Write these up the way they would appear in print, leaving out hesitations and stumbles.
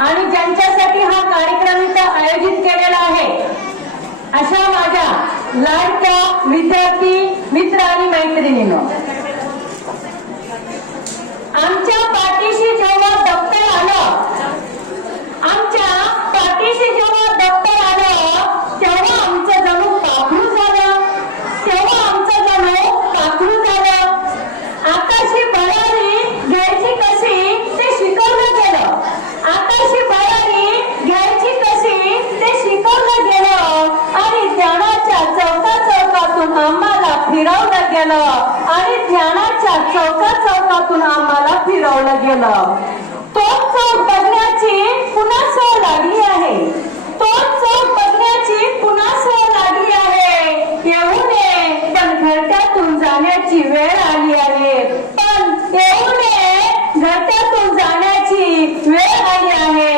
आणि ज्यांच्यासाठी हा कार्यक्रम इथं आयोजित केलेला आहे अशा माझ्या लाडक्या विद्यार्थी मित्र आणि मैत्रिणींनो, आमच्या पाठीशी जेव्हा दप्तर आलं, आमच्या पाठीशी जेव्हा दप्तर आलं तेव्हा आमचं जणू पाखरू झालं, तेव्हा आमचं जणू पाखरू झालं. आकाशी भरारी घ्यायची कशी ते शिकवलं गेलं, आकाशी भरारी घ्यायची कशी ते शिकवलं गेलं आणि ज्ञानाच्या चौकातून आम्हाला फिरवलं गेलं आणि ज्ञानाच्या चौकातून आम्हाला फिरवलं गेलं. तोच चौक बघण्याची पुन्हा सवय लागली आहे, तोच चौक बघण्याची पुन्हा सवय लागली आहे. येऊ नये पण घरट्यातून जाण्याची वेळ आली आहे, पण येऊ नये घरट्यातून जाण्याची वेळ आली आहे.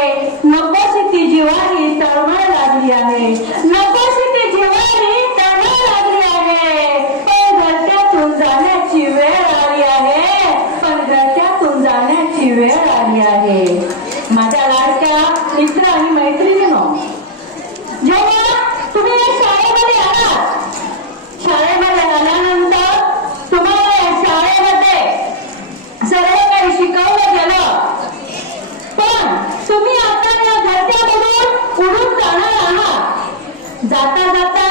नकोशी ती जिव्हारी तळमळ लागली आहे, नकोशी ती जिव्हारी तळमळ लागली आहे, पण घरट्यातून जाण्याची वेळ आली आहे, पण घरट्यातून जाण्याची वेळ आली आहे. माझ्या लाडक्या मित्र आणि मैत्रिणींनो, जेव्हा तुम्ही या शाळेमध्ये आलात, शाळेमध्ये आल्यानंतर तुम्हाला या शाळेमध्ये सर्व काही शिकवलं गेलं, पण तुम्ही आता या घरट्यामधून उडून जाणार आहात. जाता जाता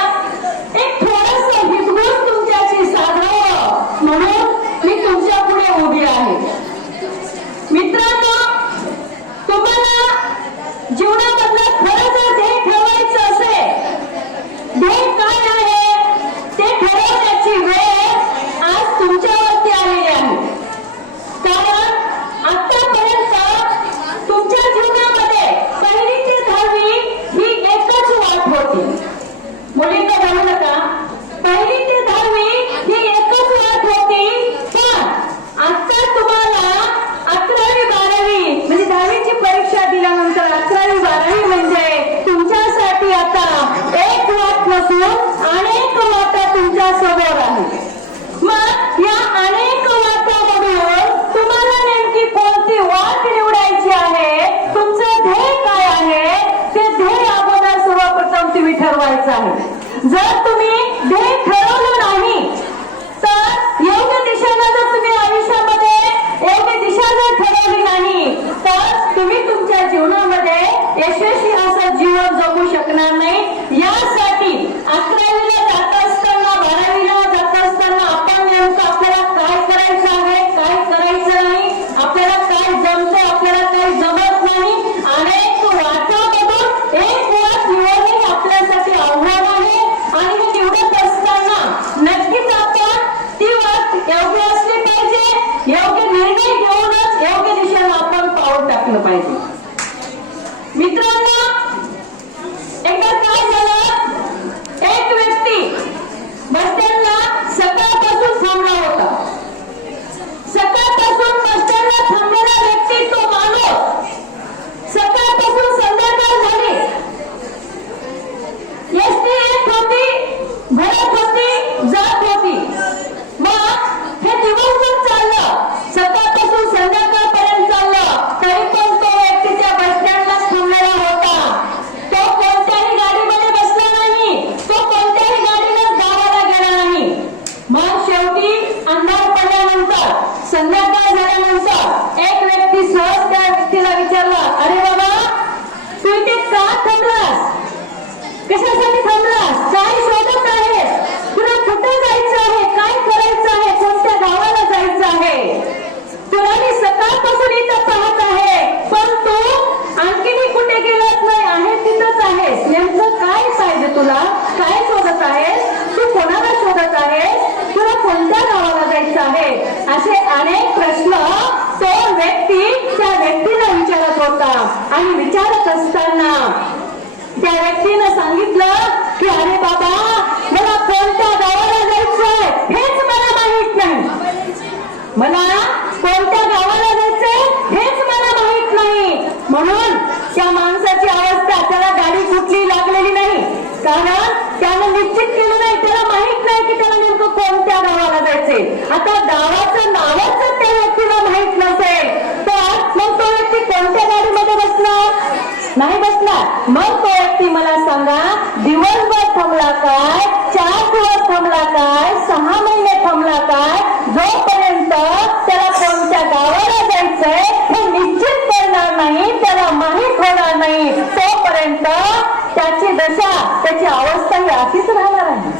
एक थोडंसं हितगुज तुमच्याशी साधावं म्हणून मी तुमच्या पुढे उभी आहे. मित्रांनो, तुम्हाला जीवनामधलं खरं जर ध्येय ठेवायचं असेल, ध्येय काय आहे ते ठरवण्याची वेळ आज तुमच्यावरती आलेली आहे. कारण आतापर्यंत तुमच्या जीवनामध्ये 1ली ते 10वी ही एकच वाट होती. मुलींना म्हणू नका, 1ली ते 10वी ही एकच वाट होती, पण आता तुम्हाला 11वी 12वी म्हणजे 10वीची परीक्षा दिल्यानंतर 11वी 12वी म्हणजे तुमच्यासाठी आता एक वाट नसून अनेक वाटा तुमच्या समोर आहे. मग या अनेक वाटांमधून तुम्हाला नेमकी कोणती वाट निवडायची आहे, तुमचं ध्येय काय आहे ते ध्येय अगोदर सर्वप्रथम तुम्ही ठरवायचं आहे. जर तुम्ही ध्येय ठरवलं नाही तर योग्य दिशेनं जर तुम्ही आयुष्यामध्ये योग्य दिशा जर ठरवली नाही तर तुम्ही तुमच्या जीवनामध्ये यशस्वी असं जीवन जगू शकणार नाही. यासाठी 11वीला जात असताना 12वीला जात असताना आपण नेमकं आपल्याला काय करायचं आहे, काय करायचं नाही, आपल्याला काय जमतंय, आपल्याला काय जमत नाही, अनेक वाटांमधून एक वाट निवडणे आपल्यासाठी आव्हान आहे. आणि हे निवडत असताना नक्कीच आपण ती वाट योग्य असली पाहिजे, योग्य निर्णय घेऊनच योग्य दिशेनं आपण पाऊल टाकलं पाहिजे. मित्रांनो, एकदा काय झालं, एक व्यक्ती बस स्टँडला सकाळपासून थांबला होता. सकाळपासून बस स्टँडला थांबलेला व्यक्ती, तो माणूस सकाळपासून संध्याकाळ झाली, एसटी येत होती, भरत होती, जात होती. मग हे दिवसभर चाललं, सकाळपासून संध्याकाळपर्यंत चाललं, तरी पण तो व्यक्ती त्या बस स्टँडला थांबलेला होता. तो कोणत्याही गाडीमध्ये बसला नाही, तो कोणत्याही गाडीनं गावाला गेला नाही. मग शेवटी अंधार पडल्यानंतर, संध्याकाळ झाल्यानंतर एक व्यक्ती सहज त्या व्यक्तीला विचारला, अरे बाबा, तू इथे का थांबलास, कशासाठी थांबलास, काय शोधत आहेस, तुला कुठे जायचं आहे, काय करायचं आहे, कोणत्या गावाला जायचं आहे, तुला मी सकाळपासून इथं पाहत आहे पण तू आणखीही कुठे गेलाच नाही, आहे तिथंच आहेस, नेमकं काय पाहिजे तुला, काय शोधत आहेस, तू कोणाला शोधत आहेस, तुला कोणत्या गावाला जायचं आहे, असे अनेक प्रश्न तो व्यक्ती त्या व्यक्तीला विचारत होता. आणि विचारत असताना त्या व्यक्तीनं सांगितलं की अरे बाबा, मला कोणत्या गावाला जायचंय हेच मला माहित नाही, मला कोणत्या गावाला जायचंय हेच मला माहित नाही. म्हणून त्या माणसाची अवस्था, त्याला गाडी कुठली लागलेली नाही, कारण त्यानं निश्चित केलं नाही, त्याला माहित नाही की त्याला नेमकं कोणत्या गावाला जायचंय. आता गावाचं नावच त्या व्यक्तीला माहित नसेल तर मग तो व्यक्ती कोणत्या गाडीमध्ये बसणार, येतात. मग तो व्यक्ती मला सांगा, दिवसभर थांबला काय, 4 दिवस थांबला काय, 6 महिने थांबला काय, जोपर्यंत त्याला कोणत्या गावाला जायचंय हे निश्चित करणार नाही, त्याला माहीत होणार नाही, तोपर्यंत त्याची दशा, त्याची अवस्था ही अशीच राहणार आहे.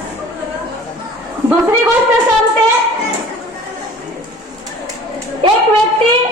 दुसरी गोष्ट सांगते, एक व्यक्ती